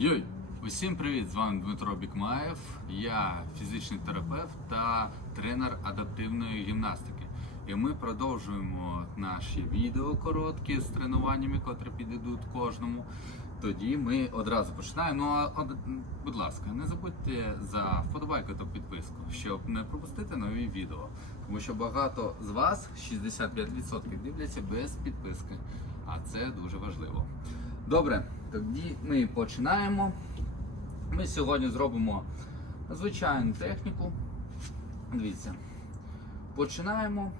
Йой! Усім привіт! З вами Дмитро Бікмаєв. Я фізичний терапевт та тренер адаптивної гімнастики. І ми продовжуємо наші відео короткі з тренуваннями, котрі підійдуть кожному. Тоді ми одразу починаємо. Ну, од- будь ласка, не забудьте за вподобайку та підписку, щоб не пропустити нові відео. Тому що багато з вас, 65%, дивляться без підписки. А це дуже важливо. Добре, тоді ми починаємо. Ми сьогодні зробимо звичайну техніку. Дивіться. Починаємо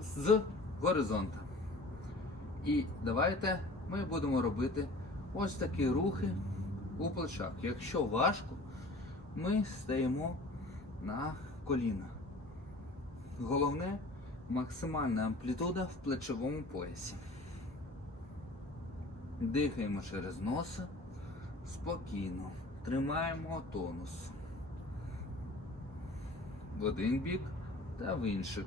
з горизонта. І давайте ми будемо робити ось такі рухи у плечах. Якщо важко, ми стаємо на коліна. Головне максимальна амплітуда в плечовому поясі. Дихаємо через носа спокійно. Тримаємо тонус. В один бік та в інший.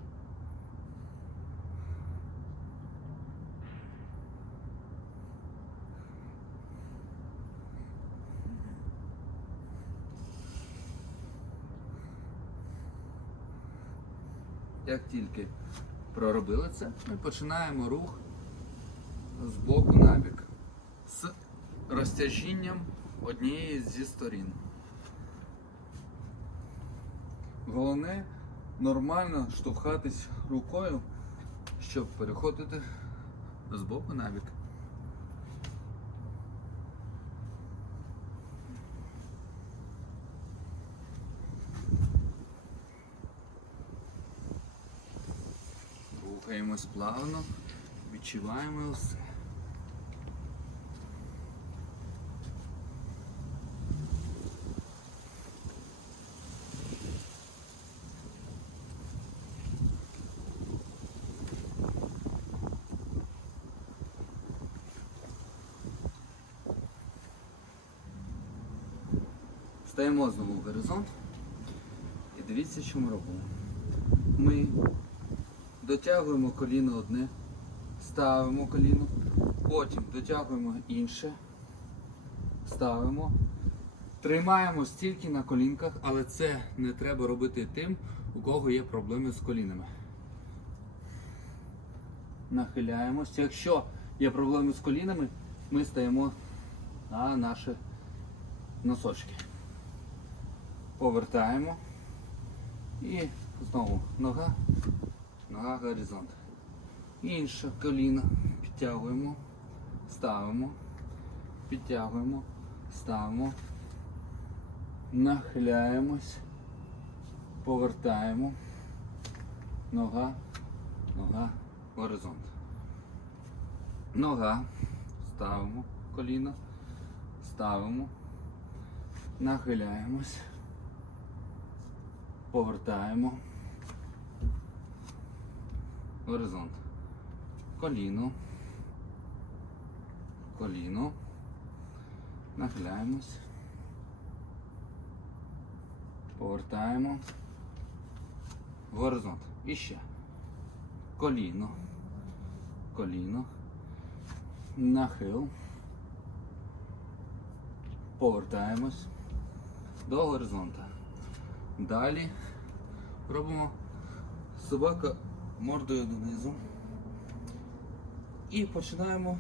Як тільки проробили це, ми починаємо рух з боку на бік з розтяжінням однієї зі сторін. Головне нормально штовхатись рукою, щоб переходити з боку на бік. Рухаємось плавно, відчуваємо все. Стаємо знову в горизонт і дивіться, що ми робимо. Ми дотягуємо коліно одне, ставимо коліно, потім дотягуємо інше, ставимо, тримаємо стільки на колінках, але це не треба робити тим, у кого є проблеми з колінами. Нахиляємося. Якщо є проблеми з колінами, ми стаємо на наші носочки. Повертаємо. І знову нога, нога горизонт. Інше коліно підтягуємо, ставимо, підтягуємо, ставимо, нахиляємось, повертаємо, нога, нога, горизонт. Нога, ставимо коліно, ставимо, нахиляємось, повертаємо. Горизонт. Коліно. Коліно. Нахиляємось. Повертаємо. Горизонт. І ще. Коліно. Коліно. Нахил. Повертаємось до горизонта. Далі робимо собака мордою донизу. І починаємо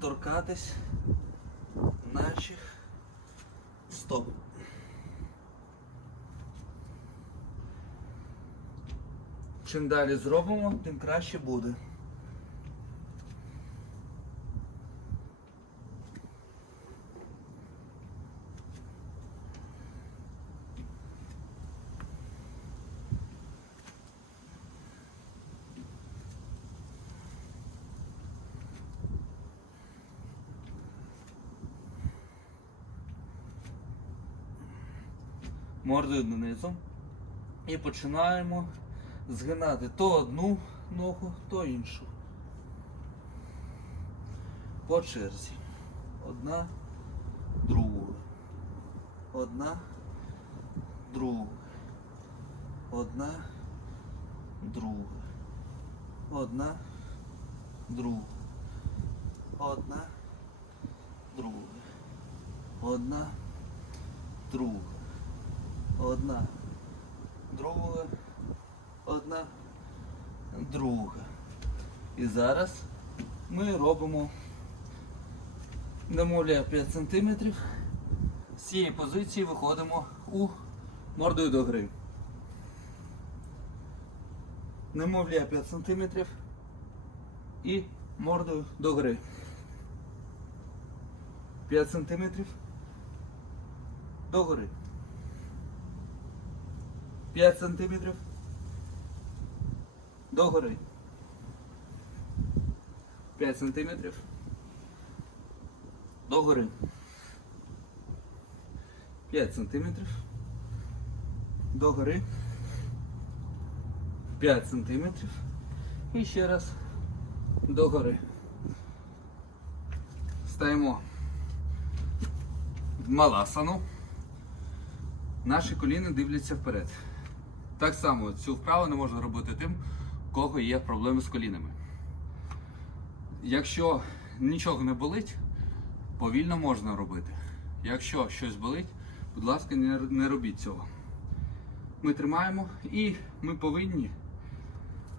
торкатись наших стоп. Чим далі зробимо, тим краще буде. Мордою донизу. І починаємо згинати то одну ногу, то іншу. По черзі. Одна, друга. Одна, друга. Одна, друга. Одна, друга. Одна, друга. Одна, друга. Одна, друга. Одна, друга. І зараз ми робимо намовляє 5 см. З цієї позиції виходимо у мордою до гри. Немовляє 5 см і мордою до гри. 5 см до гори. 5 см до гори. 5 см до гори. 5 сантиметрів. До гори. 5 сантиметрів. І ще раз до гори. Стаємо в маласану. Наші коліни дивляться вперед. Так само цю вправу не можна робити тим, у кого є проблеми з колінами. Якщо нічого не болить, повільно можна робити. Якщо щось болить, будь ласка, не, робіть цього. Ми тримаємо і ми повинні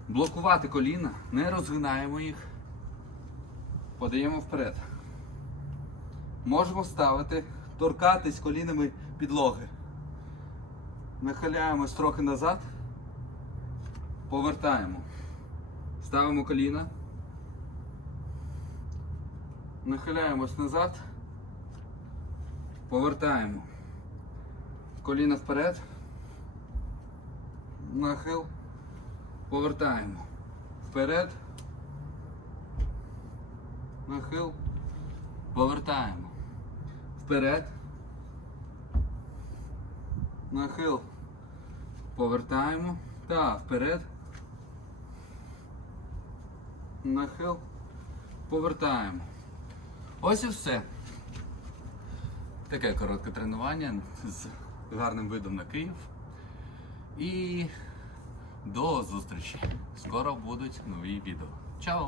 блокувати коліна, не розгинаємо їх, подаємо вперед. Можемо ставити, торкатись колінами підлоги. Нахиляємось трохи назад, повертаємо. Ставимо коліна. Нахиляємось назад. Повертаємо. Коліна вперед. Нахил. Повертаємо. Вперед. Нахил. Повертаємо. Вперед. Нахил. Повертаємо. Та, вперед. Нахил. Повертаємо. Ось і все. Таке коротке тренування з гарним видом на Київ. І до зустрічі. Скоро будуть нові відео. Чао!